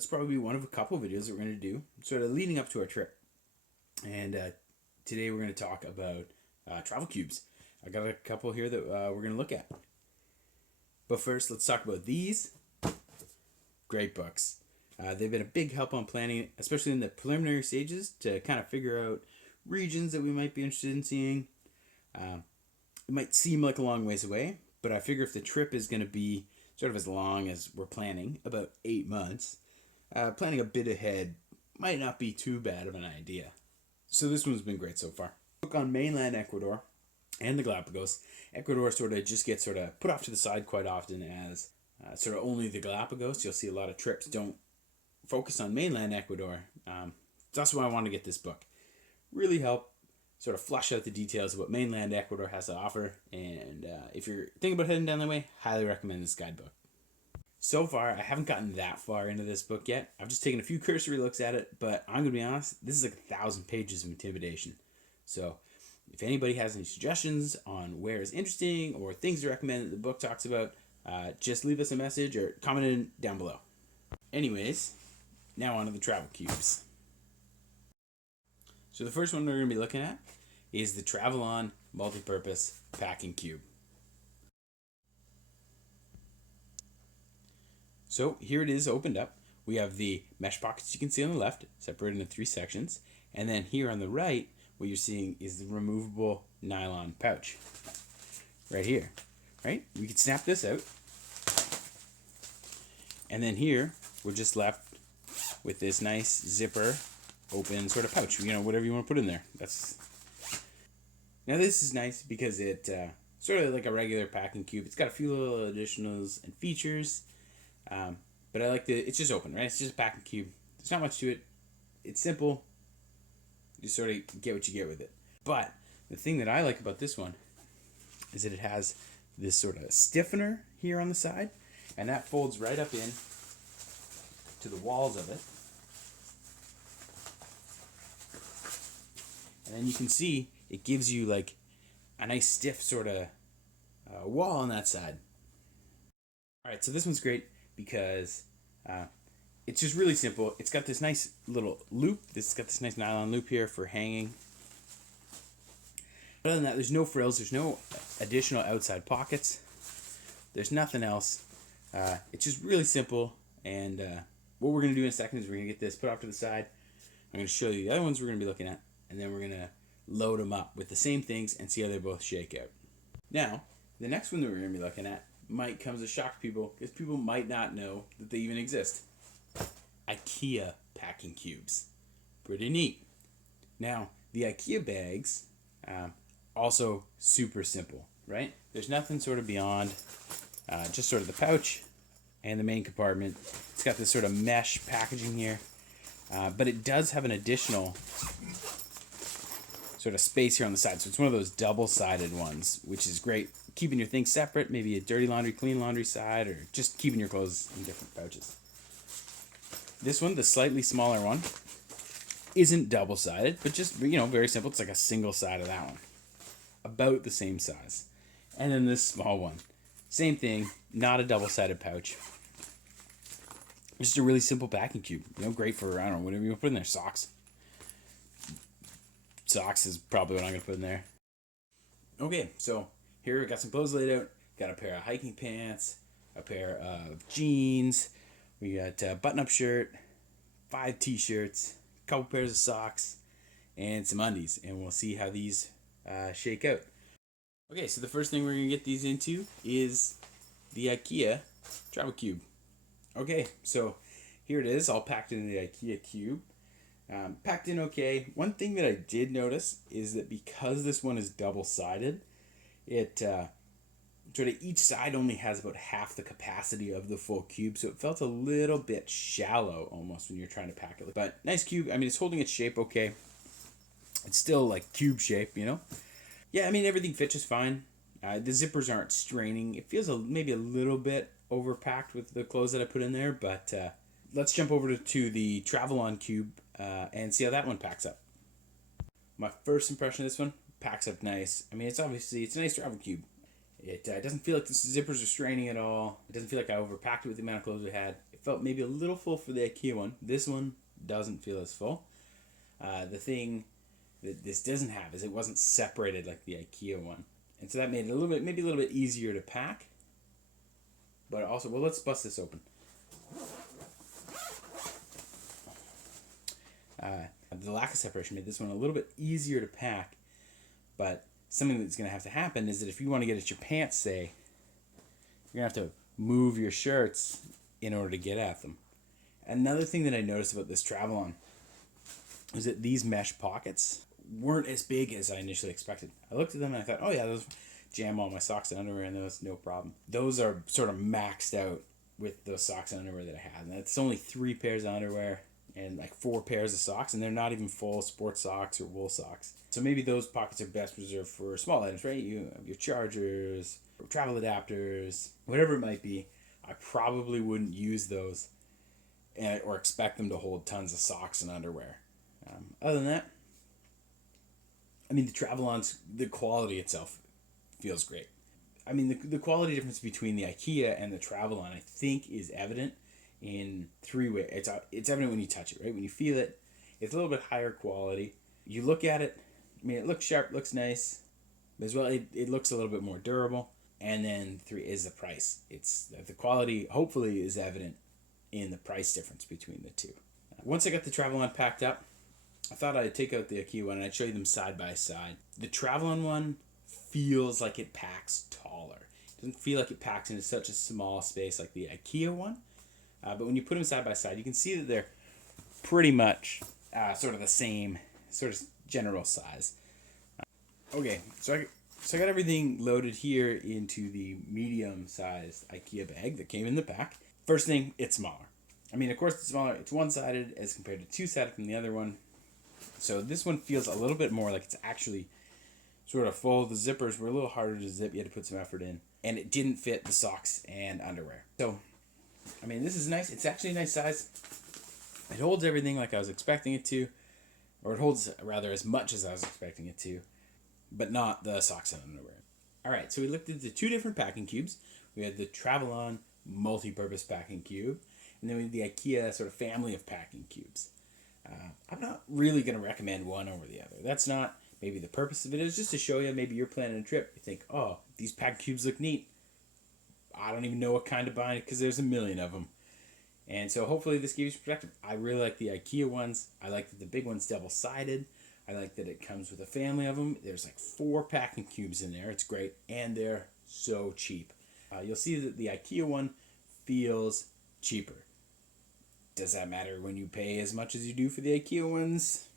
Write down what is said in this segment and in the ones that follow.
It's probably one of a couple of videos that we're going to do sort of leading up to our trip. And today we're going to talk about travel cubes. I got a couple here that we're going to look at. But first, let's talk about these great books. They've been a big help on planning, especially in the preliminary stages, to kind of figure out regions that we might be interested in seeing. It might seem like a long ways away, but I figure if the trip is going to be sort of as long as we're planning, about 8 months, planning a bit ahead might not be too bad of an idea. So this one's been great so far. Book on mainland Ecuador and the Galapagos. Ecuador sort of just gets sort of put off to the side quite often as sort of only the Galapagos. You'll see a lot of trips don't focus on mainland Ecuador. So that's why I wanted to get this book. Really help sort of flush out the details of what mainland Ecuador has to offer. And if you're thinking about heading down that way, highly recommend this guidebook. So far, I haven't gotten that far into this book yet. I've just taken a few cursory looks at it, but I'm going to be honest, this is like 1,000 pages of intimidation. So if anybody has any suggestions on where is interesting or things to recommend that the book talks about, just leave us a message or comment in down below. Anyways, now on to the travel cubes. So the first one we're going to be looking at is the Travelon Multi-Purpose Packing Cube. So here it is opened up. We have the mesh pockets you can see on the left, separated into 3 sections. And then here on the right, what you're seeing is the removable nylon pouch. Right here, right? We can snap this out. And then here, we're just left with this nice zipper open sort of pouch. You know, whatever you want to put in there. Now this is nice because it sort of like a regular packing cube. It's got a few little additionals and features. But I like it's just open, right? It's just a packing cube. There's not much to it. It's simple. You sort of get what you get with it. But the thing that I like about this one is that it has this sort of stiffener here on the side, and that folds right up in to the walls of it. And then you can see it gives you like a nice stiff sort of wall on that side. All right, so this one's great because it's just really simple. It's got this nice little loop. It's got this nice nylon loop here for hanging. Other than that, there's no frills. There's no additional outside pockets. There's nothing else. It's just really simple. And what we're going to do in a second is we're going to get this put off to the side. I'm going to show you the other ones we're going to be looking at. And then we're going to load them up with the same things and see how they both shake out. Now, the next one that we're going to be looking at might come as a shock to people because people might not know that they even exist. Ikea packing cubes. Pretty neat. Now, the Ikea bags, also super simple, right? There's nothing sort of beyond just sort of the pouch and the main compartment. It's got this sort of mesh packaging here, but it does have an additional sort of space here on the side. So it's one of those double-sided ones, which is great. Keeping your things separate, maybe a dirty laundry, clean laundry side, or just keeping your clothes in different pouches. This one, the slightly smaller one, isn't double-sided, but just, you know, very simple. It's like a single side of that one. About the same size. And then this small one. Same thing, not a double-sided pouch. Just a really simple packing cube. You know, great for, I don't know, whatever you want to put in there. Socks. Socks is probably what I'm going to put in there. Okay, so here we got some clothes laid out. Got a pair of hiking pants, a pair of jeans. We got a button-up shirt, 5 t-shirts, a couple pairs of socks, and some undies. And we'll see how these shake out. Okay, so the first thing we're going to get these into is the IKEA travel cube. Okay, so here it is, all packed into the IKEA cube. Packed in okay. One thing that I did notice is that because this one is double-sided, it sort of each side only has about half the capacity of the full cube, so it felt a little bit shallow almost when you're trying to pack it. But nice cube. I mean, it's holding its shape okay. It's still like cube shape, you know? Yeah, I mean, everything fits just fine. The zippers aren't straining. It feels maybe a little bit overpacked with the clothes that I put in there, but let's jump over to the Travelon cube and see how that one packs up. My first impression of this one, packs up nice. I mean, it's a nice travel cube. It doesn't feel like the zippers are straining at all. It doesn't feel like I overpacked it with the amount of clothes we had. It felt maybe a little full for the Ikea one. This one doesn't feel as full. The thing that this doesn't have is it wasn't separated like the Ikea one. And so that made it maybe a little bit easier to pack. But also, well, let's bust this open. The lack of separation made this one a little bit easier to pack. But something that's going to happen is that if you want to get at your pants, say, you're going to have to move your shirts in order to get at them. Another thing that I noticed about this Travelon is that these mesh pockets weren't as big as I initially expected. I looked at them and I thought, oh yeah, those jam all my socks and underwear and those, no problem. Those are sort of maxed out with those socks and underwear that I had. And that's only 3 pairs of underwear and like 4 pairs of socks, and they're not even full sports socks or wool socks. So maybe those pockets are best reserved for small items, right? You have your chargers, travel adapters, whatever it might be. I probably wouldn't use those or expect them to hold tons of socks and underwear. Other than that, I mean, the Travelon's, the quality itself feels great. I mean, the quality difference between the Ikea and the Travelon, I think, is evident in 3 ways. It's evident when you touch it, right? When you feel it, it's a little bit higher quality. You look at it, I mean, it looks sharp, looks nice. As well, it looks a little bit more durable. And then 3 is the price. It's the quality, hopefully, is evident in the price difference between the two. Once I got the Travelon packed up, I thought I'd take out the Ikea one and I'd show you them side by side. The Travelon one feels like it packs taller. It doesn't feel like it packs into such a small space like the Ikea one. But when you put them side by side, you can see that they're pretty much sort of the same sort of general size. Okay, so I got everything loaded here into the medium-sized Ikea bag that came in the pack. First thing, it's smaller. I mean, of course, it's smaller. It's one-sided as compared to two-sided from the other one. So this one feels a little bit more like it's actually sort of full. The zippers were a little harder to zip. You had to put some effort in. And it didn't fit the socks and underwear. So, I mean, this is nice. It's actually a nice size. It holds everything like I was expecting it to. Or it holds, rather, as much as I was expecting it to. But not the socks and underwear. All right, so we looked at the 2 different packing cubes. We had the Travelon Multi-Purpose packing cube. And then we had the Ikea sort of family of packing cubes. I'm not really going to recommend one over the other. That's not maybe the purpose of it. It's just to show you maybe you're planning a trip. You think, oh, these packing cubes look neat. I don't even know what kind to buy because there's a million of them. And so hopefully this gives you perspective. I really like the Ikea ones. I like that the big one's double-sided. I like that it comes with a family of them. There's like 4 packing cubes in there. It's great. And they're so cheap. You'll see that the Ikea one feels cheaper. Does that matter when you pay as much as you do for the Ikea ones?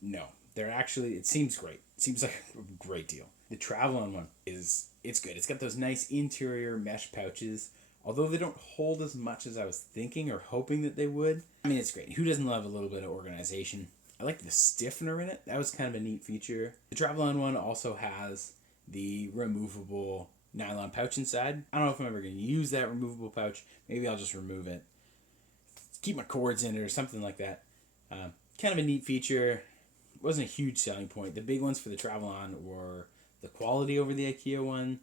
No. They're actually, it seems great. It seems like a great deal. The Travelon one it's good. It's got those nice interior mesh pouches. Although they don't hold as much as I was thinking or hoping that they would. I mean, it's great. Who doesn't love a little bit of organization? I like the stiffener in it. That was kind of a neat feature. The Travelon one also has the removable nylon pouch inside. I don't know if I'm ever going to use that removable pouch. Maybe I'll just remove it. Keep my cords in it or something like that. Kind of a neat feature. Wasn't a huge selling point. The big ones for the Travelon were the quality over the Ikea one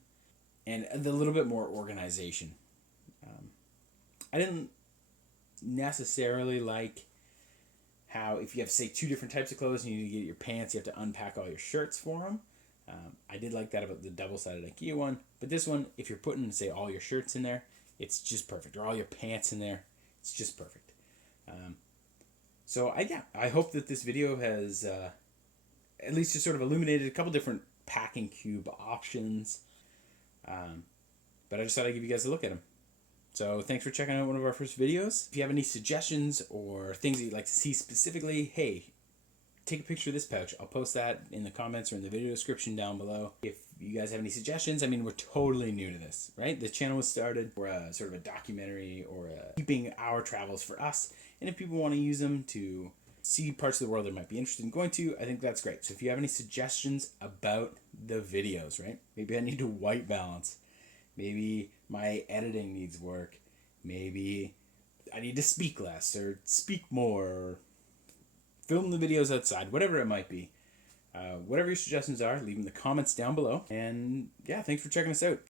and the little bit more organization. I didn't necessarily like how if you have, say, 2 different types of clothes and you need to get your pants, you have to unpack all your shirts for them. I did like that about the double-sided Ikea one. But this one, if you're putting, say, all your shirts in there, it's just perfect. Or all your pants in there, it's just perfect. So I hope that this video has at least just sort of illuminated a couple different packing cube options. But I just thought I'd give you guys a look at them. So thanks for checking out one of our first videos. If you have any suggestions or things that you'd like to see specifically, hey, take a picture of this pouch. I'll post that in the comments or in the video description down below. If you guys have any suggestions, I mean, we're totally new to this, right? The channel was started for a sort of a documentary or keeping our travels for us. And if people want to use them to see parts of the world they might be interested in going to, I think that's great. So if you have any suggestions about the videos, right? Maybe I need to white balance. Maybe my editing needs work. Maybe I need to speak less or speak more or film the videos outside, whatever it might be. Whatever your suggestions are, leave them in the comments down below. And yeah, thanks for checking us out.